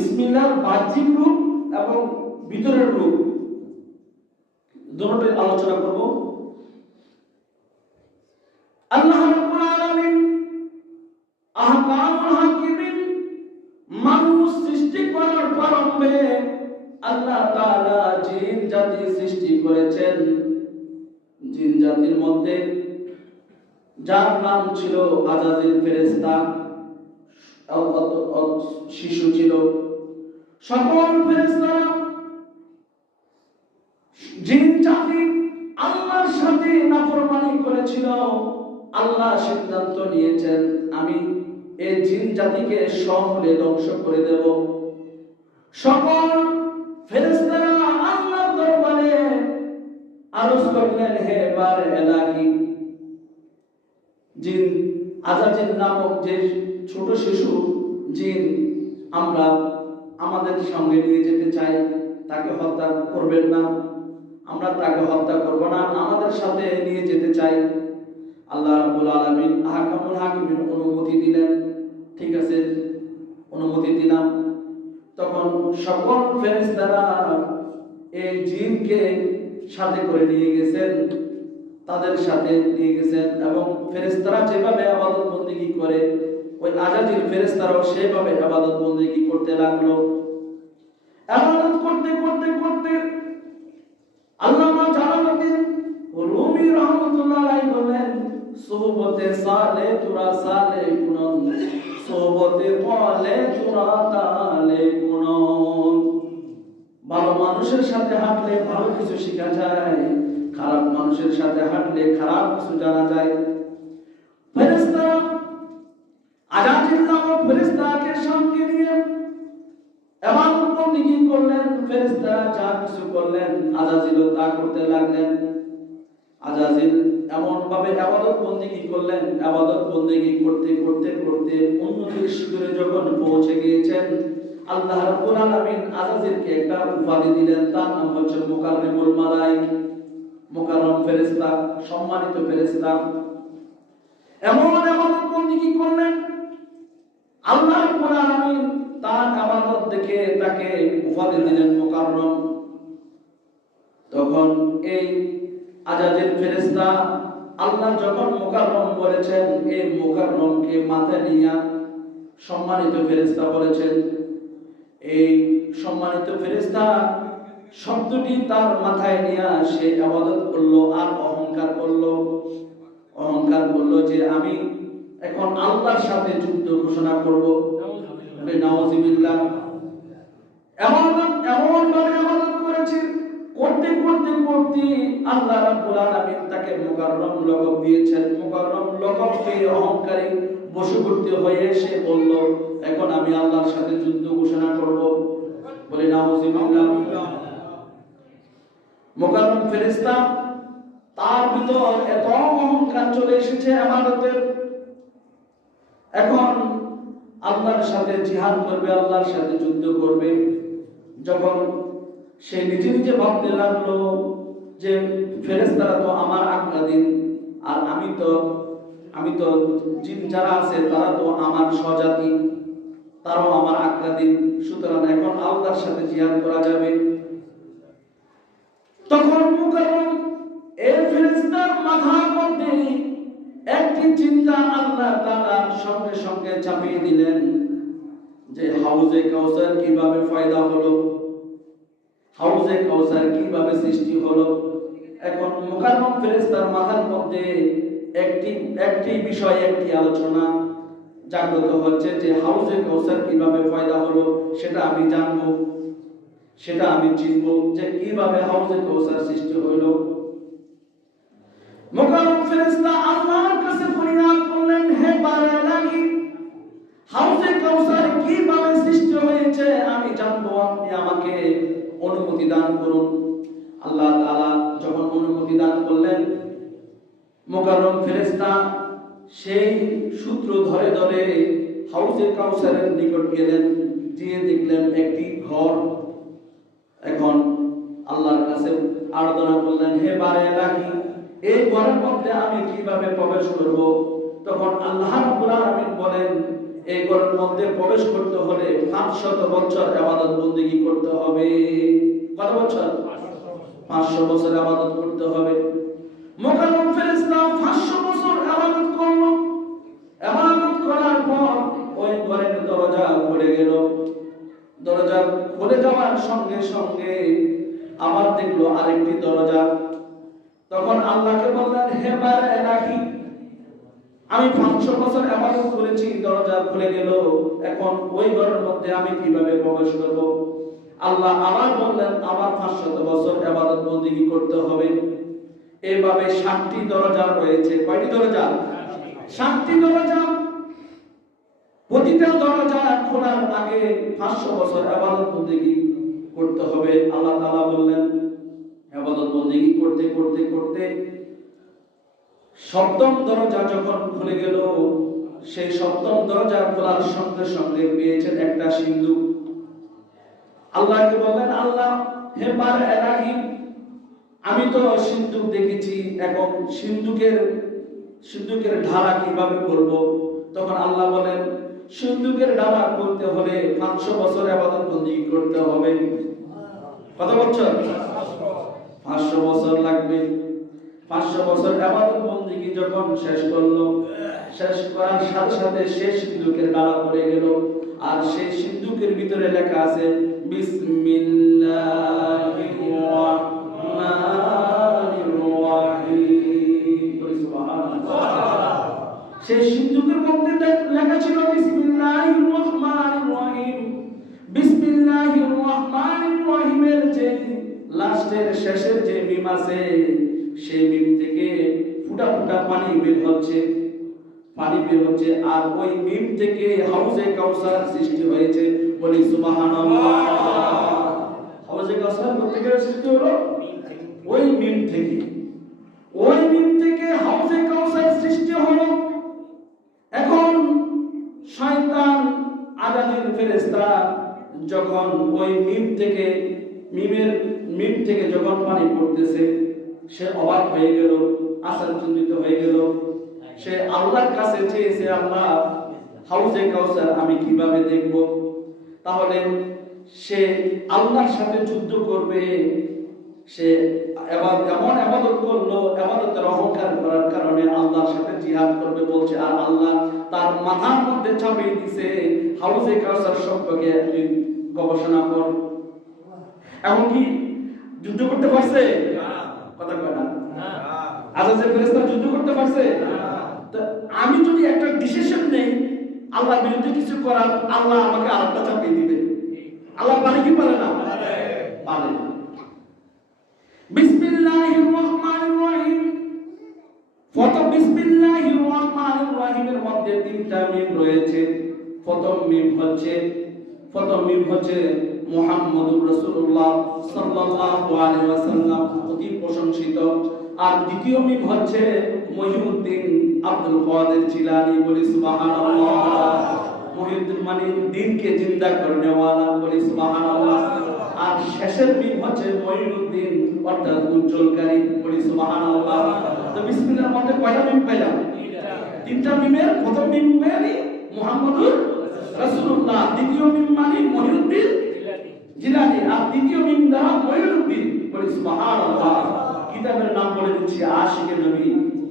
বিসমিল্লাহর বাহ্যিক রূপ এবং ভিতরের রূপ দুটোই আলোচনা করব। আল্লাহ রাব্বুল আলামিন আহকামুল হাকিমিন মানুষ সৃষ্টি করার প্রারম্ভে আল্লাহ তাআলা জিন জাতি সৃষ্টি করেছেন। জিন জাতির মধ্যে যার নাম ছিল আজাজিল ফেরেশতা, শিশু ছিল। সকল ফেরেশতারা জিন জাতি আল্লাহর সাথে নাফরমানি করেছিল। আল্লাহ সিদ্ধান্ত নিয়েছেন আমি এই জিন জাতিকে সমূলে ধ্বংস করে দেব। সকল ফেরেশতারা আল্লাহর দরবারে আরজ করলেন, হে বারে এলাহি, জিন আজাজিল নামক যে ছোট শিশু জিন আমরা আমাদের সঙ্গে নিয়ে যেতে চাই, তাকে হত্যা করবেন না, আমরা তাকে হত্যা করব না, আমাদের সাথে নিয়ে যেতে চাই। আল্লাহ রাব্বুল আলামিন আহকামুল হাকিমিন অনুমতি দিলেন। ঠিক আছে, অনুমতি দিলাম। তখন সকল ফেরেশতারা এই জিনকে সাথে করে নিয়ে গেছেন, তাদের সাথে নিয়ে গেছেন এবং ফেরেশতারা যেভাবে ইবাদত বندگی করে ওই আজাজিল ফেরেশতারাও সেভাবে ইবাদত বندگی করতে লাগলো। ইবাদত করতে করতে করতে আল্লামা জালালউদ্দিন রুমি রাহমাতুল্লাহ আলাইহি বলেন, সোহবতে সালে তুরা সালে গুণন, সোহবতে পালে তুরা তালে গুণন। ভালো মানুষের সাথে হাঁটলে ভালো কিছু শেখা যায়, খারাপ মানুষের সাথে হাঁটলে খারাপ কিছু জানা যায়। ফেরেশতারা আজাজিল নামক ফেরেশতাকে সঙ্গে নিয়ে ইবাদত বندگی করলেন। ফেরেশতারা যা কিছু করলেন আজাজিলও তা করতে লাগলেন। আজাজিল এমন ভাবে ইবাদত বندگی করলেন, ইবাদত বندگی করতে করতে করতে উন্নতির শিখরে যখন পৌঁছে গিয়েছেন, আল্লাহ রাব্বুল আলামিন আজাজিলকে একটা উপাধি দিলেন, তার নাম হচ্ছে মুকাররিমুল মালায়েক, মুকাররম ফেরেশতা, সম্মানিত ফেরেশতা। এমন ইবাদত বندگی করলেন, আল্লাহ রাব্বুল আলামিন তার ইবাদত দেখে তাকে উপাধি দিলেন মুকাররম। তখন এই আজাজিল ফেরেশতা আল্লাহ যখন মুকাররম বলেছেন, এই মুকাররমকে মাথায় নিয়ে সম্মানিত ফেরেশতা বলেছেন। এই সম্মানিত ফেরেশতা শব্দটি তার মাথায় নিয়ে সে ইবাদত করলো আর অহংকার করলো। অহংকার করলো যে আমি এখন আল্লাহর সাথে যুদ্ধ ঘোষণা করব। নাউযুবিল্লাহ। এমন ভাবে ইবাদত করেছে, করতে করতে করতে আল্লাহ রাব্বুল আলামিন তাকে মুকাররম লকব দিয়েছেন। মুকাররম লকব পেয়ে অহংকারী বশবর্তী হয়ে সে বলল, এখন আমি আল্লাহর সাথে যুদ্ধ ঘোষণা করব। বলে নাউযুবিল্লাহ। মুকাররম ফেরেশতা তার ভিতর এত অহংকার চলে এসেছে ইবাদতের, এখন আল্লাহর সাথে জিহাদ করবে, আল্লাহর সাথে যুদ্ধ করবে। যখন সে নিজে নিজে ভাবতে লাগলো যে ফেরেশতারা তো আমার আজ্ঞাধীন, আর আমি তো জিন যারা আছে তারা তো আমার স্বজাতি, তারাও আমার আজ্ঞাধীন, সুতরাং এখন আল্লাহর সাথে জিহাদ করা যাবে। তখন মুকাররম এই ফেরেশতার মাথার মধ্যে একটি চিন্তা আল্লাহ তাআলা সঙ্গে সঙ্গে চাপিয়ে দিলেন যে হাউজে কাউসার কিভাবে পয়দা হলো, হাউজে কাউসার কিভাবে সৃষ্টি হলো। এখন মুকাররম ফেরেশতার মাথার মধ্যে একটি বিষয়, একটি আলোচনা জাগ্রত হচ্ছে যে হাউজে কাউসার কিভাবে পয়দা হলো, সেটা আমি জানবো, সেটা আমি চিনবো যে কিভাবে হাউজে কাউসার সৃষ্টি হলো। মুকাররম ফেরেশতা আল্লাহর কাছে ফরিয়াদ করলেন, হে বারে ইলাহি, হাউজে কাউসার কিভাবে সৃষ্টি হয়েছে আমি জানবো, আপনি আমাকে অনুমতি দান করুন। আল্লাহ তাআলা যখন অনুমতি দান করলেন, মুকাররম ফেরেশতা সেই সূত্র ধরে ধরে হাউজে কাউসারের নিকট গেলেন, গিয়ে দেখলেন একটি ঘর। এখন আল্লাহর কাছে আরাধনা করলেন, হে বারে ইলাহি, এই ঘরের মধ্যে আমি কিভাবে প্রবেশ করব? তখন আল্লাহ রাব্বুল আলামিন বলেন, এই ঘরের মধ্যে প্রবেশ করতে হলে 500 বছর ইবাদত বندگی করতে হবে। কত বছর? 500 বছর ইবাদত করতে হবে। মুকাররম ফেরেশতা 500 বছর ইবাদত করল। ইবাদত করার পর ওই ঘরের দরজা খুলে গেল। দরজা খুলে যাওয়ার সঙ্গে সঙ্গে আবার দেখলো আরেকটি দরজা। তখন আল্লাহকে বললেন, হে বার ইলাহি, আমি 500 বছর ইবাদত করেছি, দরজা খুলে গেল, এখন ওই ঘরের মধ্যে আমি কিভাবে প্রবেশ করব? আল্লাহ আবার বললেন, আবার 500 বছর ইবাদত বندگی করতে হবে। এইভাবে 7টি দরজা রয়েছে। কয়টি দরজা? 7টি দরজা। প্রতিটা দরজা খোলার আগে 500 বছর ইবাদত বندگی করতে হবে। আল্লাহ তাআলা বললেন, ইবাদত বندگی করতে করতে করতে 7ম দরজা যখন খুলে গেল, সেই 7ম দরজা খোলার সঙ্গে সঙ্গে পেয়েছেন একটা সিন্দুক। আল্লাহকে বললেন, আল্লাহ, হে বার ইলাহি, আমি তো সিন্দুক দেখেছি, এখন সিন্দুকের ঢালা কিভাবে করব? তখন আল্লাহ বলেন, সিন্দুকের ঢালা করতে হলে 500 বছর ইবাদত বندگی করতে হবে। কত বছর? 500 বছর লাগবে। 500 বছর ইবাদত বندگی যখন শেষ করলো, শেষ করার সাথে সাথে শেষ সিন্দুকের ঢালা পড়ে গেল। আর সেই সিন্দুকের ভিতরে লেখা আছে বিসমিল্লাহির রাহমানির রাহিম। সুবহানাল্লাহ। সেই সিন্দুকের মধ্যে লেখা ছিল বিসমিল্লাহির রাহমানির রাহিম। বিসমিল্লাহির রাহমানির রাহিমের যে লাস্টের শেষের যে মিম আছে, সেই মিম থেকে ফুটা ফুটা পানি বের হচ্ছে, আর ওই মিম থেকে হাউজে কাউসার সৃষ্টি হয়েছে। বলি সুবহানাল্লাহ। হাউজে কাউসার কোথা থেকে সৃষ্টি হলো? ওই মিম থেকে। ওই মিম থেকে হাউজে কাউসার সৃষ্টি হলো। এখন শয়তান আজাদিল ফেরেশতা যখন ওই মিম থেকে যখন পানি পড়তেছে, সে অবাক হয়ে গেল, আশ্চর্যজনিত হয়ে গেল। সে আল্লাহর কাছে চেয়েছে, আল্লাহ, হাউজে কাউসার আমি কিভাবে দেখব? তাহলে সে আল্লাহর সাথে যুদ্ধ করবে। সে এমন ইবাদত করলো, ইবাদতের অহংকার করার কারণে আল্লাহর সাথে জিহাদ করবে বলছে। আর আল্লাহ তার মাথার মধ্যে চাপিয়ে দিছে, হাউজে কাউসার সম্পর্কে গবেষণা কর। এখন কি যুদ্ধ করতে পারছে? কথা কয় না। আজাজে ফেরেশতা যুদ্ধ করতে পারছে? আমি যদি একটা ডিসিশন নেই আল্লাহর বিরুদ্ধে কিছু করার, আল্লাহ আমাকে আরেকটা চাপিয়ে দিবে। আল্লাহ পারে কি পারে না? পারে। বিসমিল্লাহির রাহমানির রাহিম। প্রথম বিসমিল্লাহির রাহমানির রাহিমের মধ্যে 3টা মিম রয়েছে। প্রথম মিম হচ্ছে মুহাম্মদুর রাসূলুল্লাহ সাল্লাল্লাহু আলাইহি ওয়াসাল্লাম, অতি প্রশংসিত। আর দ্বিতীয় মিম হচ্ছে মহিউদ্দিন আব্দুল কাদের জিলানী। বলি সুবহানাল্লাহ। মহিউদ্দিন মানে দ্বীনকে জিন্দা করনে ওয়ালা। বলি সুবহানাল্লাহ। আর শেষের মিম হচ্ছে মঈনুদ্দিন, অর্থাৎ উজ্জ্বলকারী। বলি সুবহানাল্লাহ। তো বিসমিল্লাহর মধ্যে কয়টা মিম পেলাম? 3টা মিমের প্রথম মিম মানে মুহাম্মদুর রাসূলুল্লাহ, দ্বিতীয় মিম মানে মঈনুদ্দিন জিলানী, আর তৃতীয় মিম দ্বারা মঈনুদ্দিন। বলি সুবহানাল্লাহ। কিতাবের নাম বলে দিচ্ছি, আশিকে নবী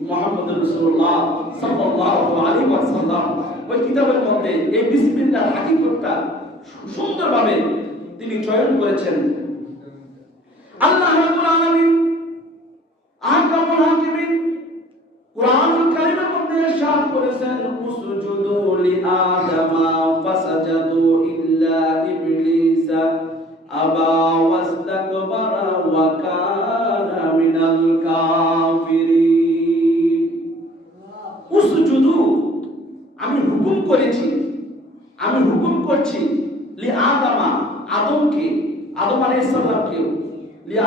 মুহাম্মদুর রাসূলুল্লাহ সাল্লাল্লাহু আলাইহি ওয়াসাল্লাম। ওই কিতাবের মধ্যে এই বিসমিল্লাহর হাকিকতটা সুন্দরভাবে তিনি চয়ন করেছেন। আল্লাহ রাব্বুল আলামিন আহকামুল হাকিমিন কুরআনুল কারীমের মধ্যে ইরশাদ করেছেন, উসজুদু লিআদামা ফাসাজাদু ইল্লা ইবলিসা আবা ওয়াস্তাকবারা ওয়া কানা মিনাল কাফিরিন। উসজুদু, আমি হুকুম করছি লিআদামা, আদম আলাইহিস সালামকে,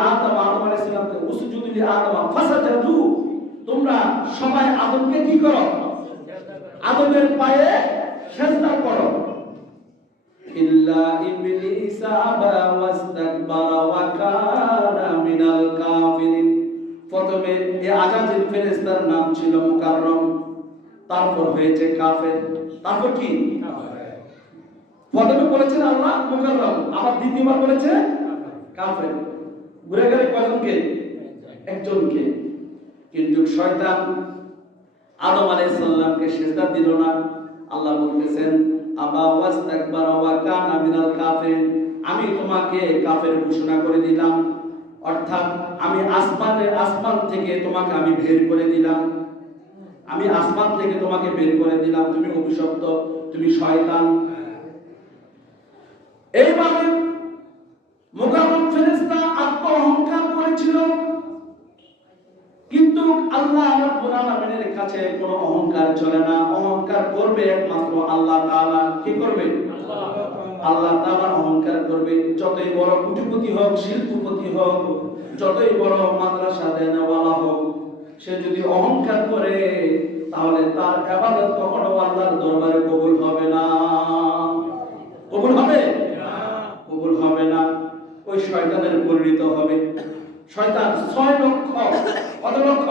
আদম আলাইহিস সালামকে, উসজুদু লিআদামা ফাসাজাদু, তোমরা সবাই আদমকে কি করো? আদমের পায়ে সিজদা করো। ইল্লা ইবলিস আবা ওয়াস্তাকবারা ওয়া কানা মিনাল কাফিরিন। প্রথমে এই আজাজিল ফেরেশতার নাম ছিল মুকাররম। তারপর হয়েছে কাফের। তারপর কি? প্রথমে বলেছেন আল্লাহ মুকাররম, আবার দ্বিতীয়বার বলেছে কাফের। ঘুরে গেলে কয়জনকে? একজনকে। কিন্তু শয়তান আদম আলাইহিস সালামকে সিজদা দিল না। আল্লাহ বলতেছেন আবা ওয়াস্তাকবারা ওয়া কানা মিনাল কাফিরিন, আমি তোমাকে কাফের ঘোষণা করে দিলাম, অর্থাৎ আমি আসমান থেকে তোমাকে আমি বের করে দিলাম, আমি আসমান থেকে তোমাকে বের করে দিলাম, তুমি অভিশপ্ত, তুমি শয়তান। এইভাবে মুকাররম ফেরেশতা আত্ম অহংকার করেছিল, কিন্তু আল্লাহ রাব্বুল আলামিনের কাছে কোনো অহংকার চলে না। অহংকার করবে একমাত্র আল্লাহ তাআলা। কি করবে? আল্লাহ তাআলা অহংকার করবে। যতই বড় কোটিপতি হোক, শিল্পপতি হোক, যতই বড় মাদ্রাসা দেনওয়ালা হোক, সে যদি অহংকার করে তাহলে তার ইবাদত কখনো আল্লাহর দরবারে কবুল হবে না। কবুল হবে না, কবুল হবে না। ওই শয়তানের পরিণত হবে। শয়তান 6 লক্ষ, কত লক্ষ?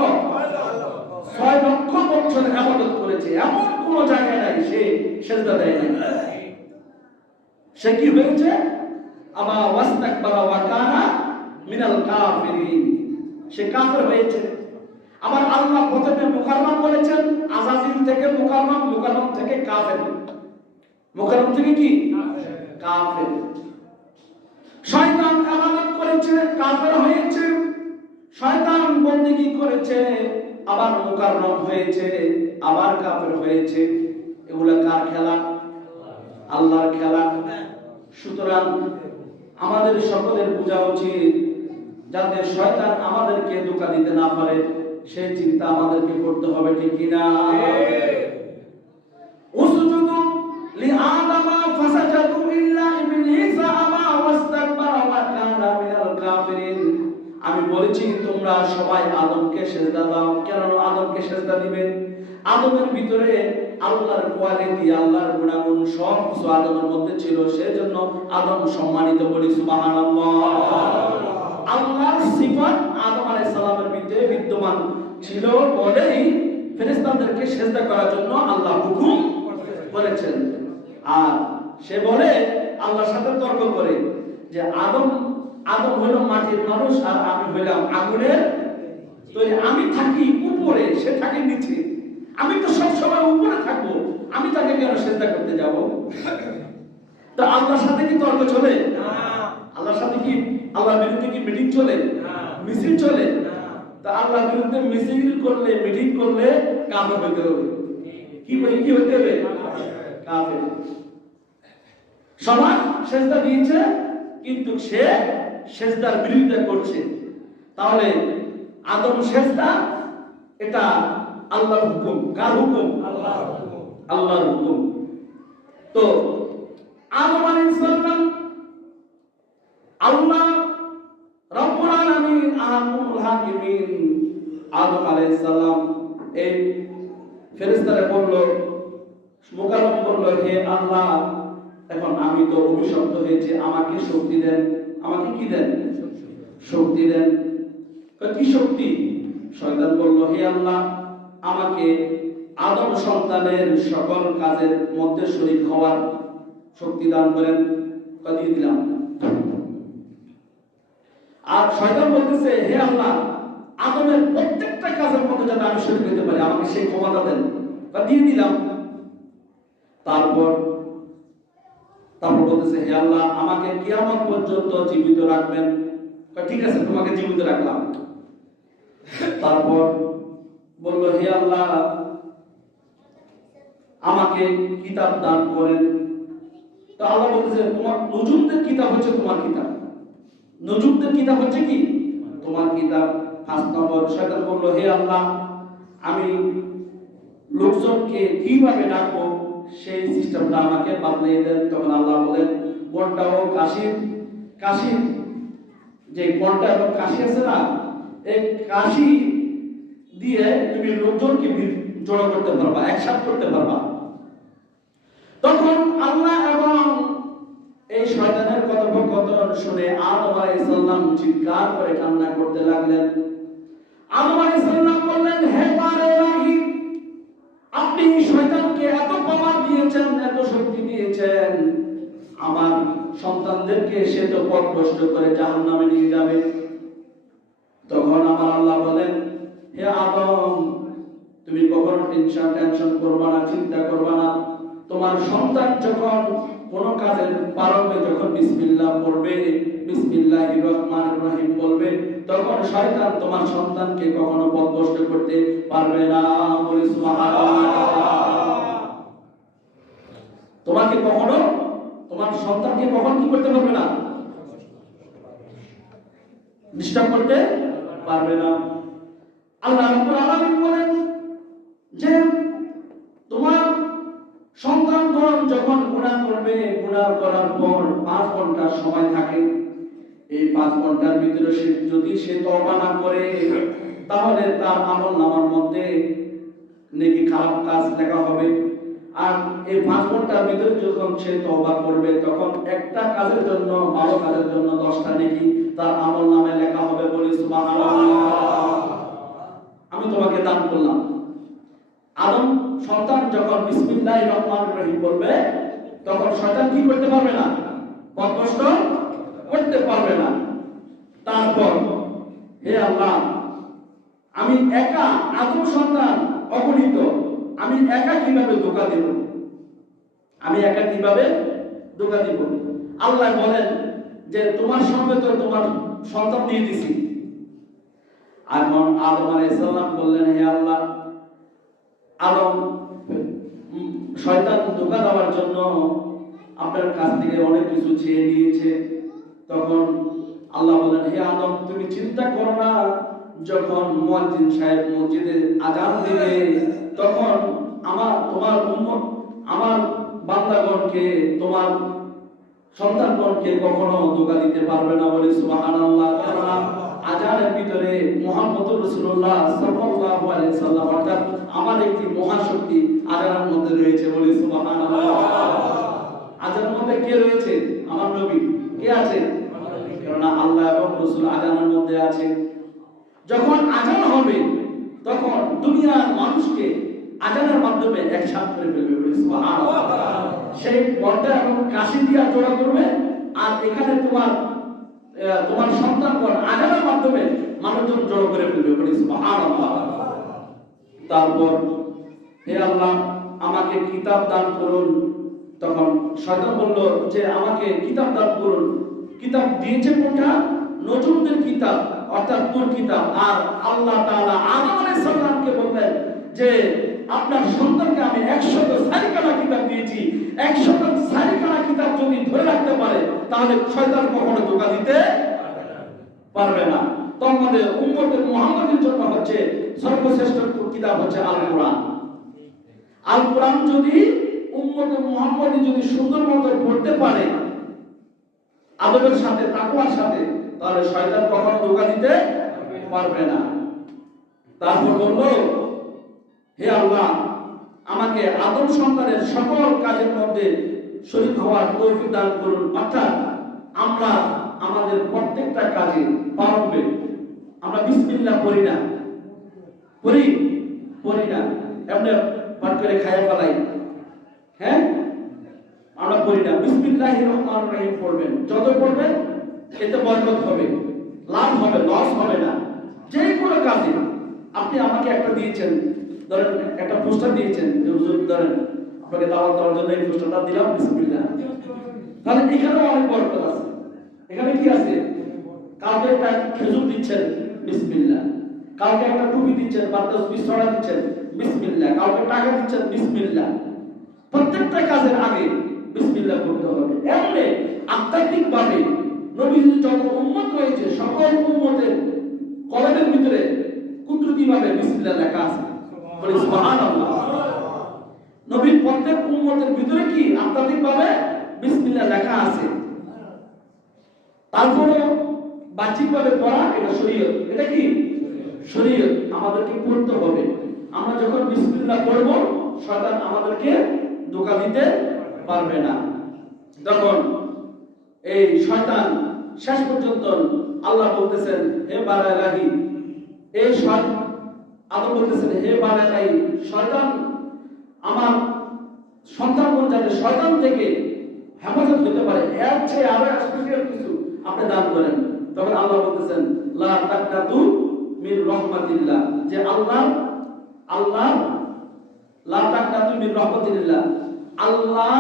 6 লক্ষ বছর ইবাদত করেছে, এমন কোন জায়গা নাই সে সিজদা দেয় নাই। সে কি হয়েছে? আবা ওয়াস্তাকবারা ওয়া কানা মিনাল কাফিরিন, সে কাফের হয়েছে। আবার আল্লাহ প্রথমে মুকাররম বলেছেন, আযাজিল থেকে মুকাররম, মুকাররম থেকে কাফের। মুকাররম থেকে কি? কাফের। শয়তান ইবাদত করেছে, কাফের হয়েছে। শয়তান বন্দেগী করেছে, আবার মুকাররম হয়েছে, আবার কাফের হয়েছে। এগুলা কার খেলা? আল্লাহর খেলা। সুতরাং আমাদের সকলের বোঝা উচিত, যাতে শয়তান আমাদেরকে ধোঁকা দিতে না পারে সেই চিন্তা আমাদেরকে করতে হবে, ঠিক কিনা? উসজুদু লিআদামা ফাসাজাদু ইল্লা ইবলিসা আবা ওয়াস্তাকবারা ওয়া কানা মিনাল কাফিরিন। আমি বলেছি তোমরা সবাই আদমকে সিজদা দাও। কেন আদমকে সিজদা দিবেন? আদমের ভিতরে আল্লাহর কোয়ালিটি, আল্লাহর গুণাগুণ সব কিছু আদমের মধ্যে ছিল, সেজন্য আদম সম্মানিত। বলি সুবহানাল্লাহ। আল্লাহর সিফাত আদম আলাইহিস সালামের ভিতরে বিদ্যমান ছিল বলেই ফেরেশতাদেরকে সিজদা করার জন্য আল্লাহ হুকুম করেছেন। আর সে বলে আল্লাহর সাথে তর্ক করে যে আদম হলো মাটির মানুষ আর আমি হইলাম আগুনের তৈরি, আমি থাকি উপরে, সে থাকে নিচে, আমি তো সব সময় উপরে থাকবো, আমি তাকে কেন সিজদা করতে যাব? তো আল্লাহর সাথে কি তর্ক চলে? না। আল্লাহর সাথে কি, আল্লাহর বিরুদ্ধে কি মিটিং চলে? না। মিছিল চলে? না। তো আল্লাহর বিরুদ্ধে মিছিল করলে, মিটিং করলে কাফের হতে হবে। কি বলি, কি হতে হবে? কাফের। সবাই সিজদা দিয়েছে, কিন্তু সে সিজদার বিরুদ্ধে করছে। তাহলে আদম সিজদা এটা আল্লাহর হুকুম। কার হুকুম? আল্লাহর হুকুম। আল্লাহর হুকুম। তো আদম আলাইহিস সালাম, আল্লাহ রাব্বুল আলামিন আহকামুল হাকিমিন, আদম আলাইহিস সালাম এই ফেরেশতারা বলল, মুকাররম বলল, হে আল্লাহ, এখন আমি তো অভিশপ্ত হয়েছি, আমাকে শক্তি দেন। আমাকে কি দেন? শক্তি দেন। কি শক্তি? শয়তান বলল, হে আল্লাহ, আমাকে আদম সন্তানের সকল কাজের মধ্যে শরীক হওয়ার শক্তি দান করেন। দিয়ে দিলাম। আর শয়তান বলতেছে, হে আল্লাহ, আদমের প্রত্যেকটা কাজের মধ্যে যাতে আমি শরীক হতে পারি, আমাকে সেই ক্ষমতা দেন। দিয়ে দিলাম। তারপর বলতেছে, হে আল্লাহ, আমাকে কিয়ামত পর্যন্ত জীবিত রাখবেন। ঠিক আছে, তোমাকে জীবিত রাখলাম। তারপর বলল, হে আল্লাহ, আমাকে কিতাব দান করেন। তো আল্লাহ বলতেছে, তোমার নজুমদের কিতাব হচ্ছে তোমার কিতাব। নজুমদের কিতাব হচ্ছে কি? তোমার কিতাব। 5 নম্বর, শয়তান বলল, হে আল্লাহ, আমি লোকজনকে কিভাবে ডাকবো সেই সিস্টেমটা আমাকে বাতলিয়ে দেন। তখন আল্লাহ বলেন, ঘন্টা ও কাশি যে ঘন্টা এবং কাশি আছে না, এই কাশি দিয়ে তুমি লোকজনকে জড়ো করতে পারবা, একসাথ করতে পারবা। তখন আল্লাহ এবং এই শয়তানের কথোপকথন শুনে আদম আলাইহিস সালাম চিৎকার করে কান্না করতে লাগলেন। আদম আলাইহিস সালাম বললেন, হে পারে ইলাহি, আপনি আপনি শয়তানকে এত পাওয়ার দিয়েছেন, এত শক্তি দিয়েছেন, আমার সন্তানদেরকে সে তো পথভ্রষ্ট করে জাহান্নামে নিয়ে যাবে। তখন আমার আল্লাহ বলেন, হে আদম, তুমি কখনো টেনশন করবা না, চিন্তা করবা না। তোমার সন্তান যখন কোন কাজের প্রারম্ভে যখন বিসমিল্লাহ পড়বে, বিসমিল্লাহির রহমানির রহিম বলবে, তখন শয়তান তোমার সন্তানকে কখনো পথভ্রষ্ট করতে পারবে না। বলি সুবহানাল্লাহ। তোমাকে কখনো, তোমার সন্তানকে কখনো কি করতে পারবে না? ডিস্টার্ব করতে পারবে না। আল্লাহ রাব্বুল আলামিন বলেন যে তোমার সন্তানগণ যখন গুনাহ করবে, গুনাহ করার পর 5 ঘন্টা সময় থাকে, এই 5 ঘন্টার ভিতরে যদি সে তওবা না করে, তাহলে তার আমলনামার মধ্যে নেকি খারাপ কাজ লেখা হবে। আর এই 5 ঘন্টার ভিতরে যখন সে তওবা করবে, তখন একটা কাজের জন্য, ভালো কাজের জন্য 10টা নেকি তার আমলনামায় লেখা হবে। বলি সুবহানাল্লাহ। আমি তোমাকে দান করলাম। আদম সন্তান যখন বিসমিল্লাহির রহমানির রহিম বলবে, তখন শয়তান কি করতে পারবে না? পথভ্রষ্ট করতে পারবে না। তারপর, হে আল্লাহ, আমি একা, আদম সন্তান অগণিত, আমি একা কিভাবে ধোঁকা দেব? আমি একা কিভাবে ধোঁকা দিব? আল্লাহ বলেন যে তোমার সঙ্গে তো তোমার সন্তান দিয়ে দিছি। এখন আদম আলাইহিস সালাম বললেন, হে আল্লাহ, আদম শয়তান ধোঁকা দেওয়ার জন্য আপনার কাছ থেকে অনেক কিছু চেয়ে নিয়েছে। তখন আল্লাহ বলেন, হে আদম, তুমি চিন্তা করো না, যখন মুয়াজ্জিন সাহেব মসজিদে আযান দিবে, তখন তোমার উম্মত, আমার বান্দাগণকে, তোমার সন্তানগণকে কখনো ধোঁকা দিতে পারবে না। বলি সুবহানাল্লাহ। কেননা আযানের ভিতরে মুহাম্মদুর রাসূলুল্লাহ সাল্লাল্লাহু আলাইহি সাল্লাম, অর্থাৎ আমার একটি মহাশক্তি আযানের মধ্যে রয়েছে। বলি সুবহানাল্লাহ। আযানের মধ্যে কে রয়েছে? আমার নবী। কে আছে? কেননা আল্লাহ এবং রাসূল আযানের মধ্যে আছে। যখন আযান হবে, তখন দুনিয়ার মানুষকে আযানের মাধ্যমে একসাথে করে ফেলবে। বলি সুবহানাল্লাহ। সেই ঘন্টা এবং কাশি দিয়া জোড়া করবে, আর এখানে তোমার সন্তানগণ আযানের মাধ্যমে মানুষজন জড়ো করে ফেলবে। বলি সুবহানাল্লাহ। তারপর, হে আল্লাহ, আমাকে কিতাব দান করুন। তখন শয়তান বলল যে আমাকে কিতাব দান করুন। কিতাব দিয়েছে কোনটা? নজরুলদের কিতাব, অর্থাৎ তোর কিতাব। আর আল্লাহ তাআলা আদম আলাইহিস সালামকে বললেন যে আপনার সন্তানকে আমি 100 সারিকানা কিতাব দিয়েছি। 100 সারিকানা কিতাব যদি ধরে রাখতে পারে, তাহলে শয়তান কখনো ধোঁকা দিতে পারবে না। তোমাদের উম্মতে মুহাম্মাদের জন্য হচ্ছে সর্বশ্রেষ্ঠ কিতাব হচ্ছে আল কোরআন। আল কোরআন যদি উম্মতে মুহাম্মাদি যদি সুন্দর মতো পড়তে পারে, আদবের সাথে, তাকওয়ার সাথে, তাহলে শয়তান কখনো ধোঁকা দিতে পারবে না। তারপর বলল, হে আল্লাহ, আমাকে আদম সন্তানের সকল কাজের মধ্যে শরীক হওয়ার তৌফিক দান করুন। অর্থাৎ আমরা আমাদের প্রত্যেকটা কাজে প্রারম্ভে আমরা বিসমিল্লাহ পড়ি না, পড়ি না, এমনি পাঠ করে খাইয়া ফেলাই। হ্যাঁ, আমরা পড়ি না। বিসমিল্লাহির রহমানির রহিম পড়বেন। যত পড়বেন এতে বরকত হবে, লাভ হবে, লস হবে না। যে কোনো কাজে আপনি আমাকে একটা দিয়েছেন, ধরেন একটা পোস্টার দিয়েছেন যে হুজুর ধরেন আপনাকে দাওয়াত দেওয়ার জন্য এই পোস্টারটা দিলাম, বিসমিল্লাহ, তাহলে এখানেও অনেক বরকত আছে। এখানে কি আছে? কাউকে একটা খেজুর দিচ্ছেন, বিসমিল্লাহ। কাউকে একটা টুপি দিচ্ছেন বা তসবিহ ছড়া দিচ্ছেন, বিসমিল্লাহ। কাউকে টাকা দিচ্ছেন, বিসমিল্লাহ। প্রত্যেকটা কাজের আগে বিসমিল্লাহ করতে হবে। এমনি আধ্যাত্মিক ভাবে নবীর যত উম্মত রয়েছে, সকল উম্মতের কলমের ভিতরে কুদরতি ভাবে বিসমিল্লাহ লেখা আছে। বলি সুবহানাল্লাহ। নবীর প্রত্যেক উম্মতের ভিতরে কি আধ্যাত্মিক ভাবে বিসমিল্লাহ লেখা আছে। তারপরে বাহ্যিক ভাবে পড়া, এটা শরীয়ত। এটা কি শরীয়ত, আমাদেরকে পড়তে হবে। আমরা যখন বিসমিল্লাহ পড়ব, শয়তান আমাদেরকে ধোঁকা দিতে পারবে না। তখন এই শয়তান শেষ পর্যন্ত আল্লাহ বলতেছেন, হে বারাইলাহি, এই আদম বলতেছেন, হে বারাইলাহি, শয়তান আমার সন্তানগণ যাতে শয়তান থেকে হেফাজত হতে পারে, এর চেয়ে আরো স্পেশাল কিছু আপনি দান করেন। তখন আল্লাহ বলতেছেন লা তাকনাতু মির রাহমাতিল্লাহ, যে আল্লাহ লা তাকনাতু মির রাহমাতিল্লাহ, আল্লাহ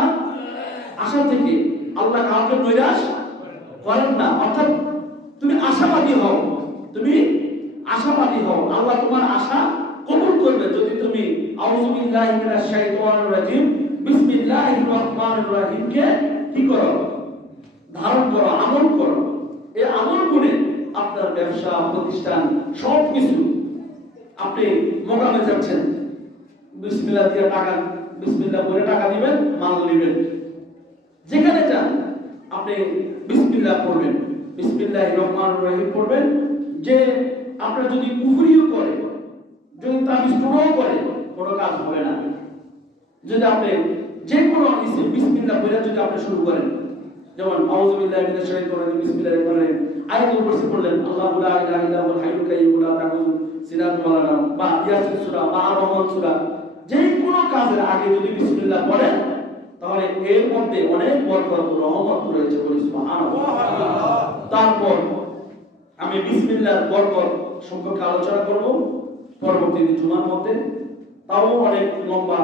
আশা থেকে আল্লাহ কাউকে নৈরাশ করেন না। অর্থাৎ তুমি আশাবাদী হও, আল্লাহ তোমার আশা কবুল করবে যদি তুমি আউযু বিল্লাহি মিনাশ শাইতানির রাজিম বিসমিল্লাহির রহমানির রহিম কে কি করো, ধারণ করো, আমল করো। এই আমল করে আপনার ব্যবসা প্রতিষ্ঠান সবকিছু আপনি মোকামে যাচ্ছেন, বিসমিল্লাহ দিয়ে টাকা, বিসমিল্লাহ বলে টাকা দিবেন, মাল নেবেন, যেখানে যান আপনি বিসমিল্লাহ পড়বেন, বিসমিল্লাহির রহমানির রহিম পড়বেন। যে আপনার যদি কুফরিও করে, যদি তাবিজ টোনাও করে, কোনো কাজ হবে না। যদি আপনি যে কোনো ইসে বিসমিল্লাহ বলে যদি আপনি শুরু করেন, যেমন আউযু বিল্লাহি মিনাশ শাইতানির রাজিম বিসমিল্লাহির রহমানির রহিম, আয়াতুল কুরসি পড়লেন, আল্লাহু লা ইলাহা ইল্লা হুয়াল হাইয়ুল কাইয়্যুম লা তাখুযুহু সিনাতুন ওয়া লা নাওম, বা ইয়াসিন সূরা বা আর-রহমান সূরা, যে কোনো কাজের আগে যদি বিসমিল্লাহ পড়েন, তাহলে এর মধ্যে অনেক বরকত ও রহমত রয়েছে। বলি সুবহানাল্লাহ। তারপর আমি বিসমিল্লাহর বরকত সম্পর্কে আলোচনা করব পরবর্তী জুমার মধ্যে, তাও অনেক লম্বা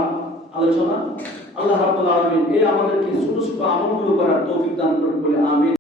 আলোচনা। আল্লাহ রাব্বুল আলামিন এই আমাদেরকে ছোট ছোট আমলগুলো করার তৌফিক দান করুন বলে আমিন।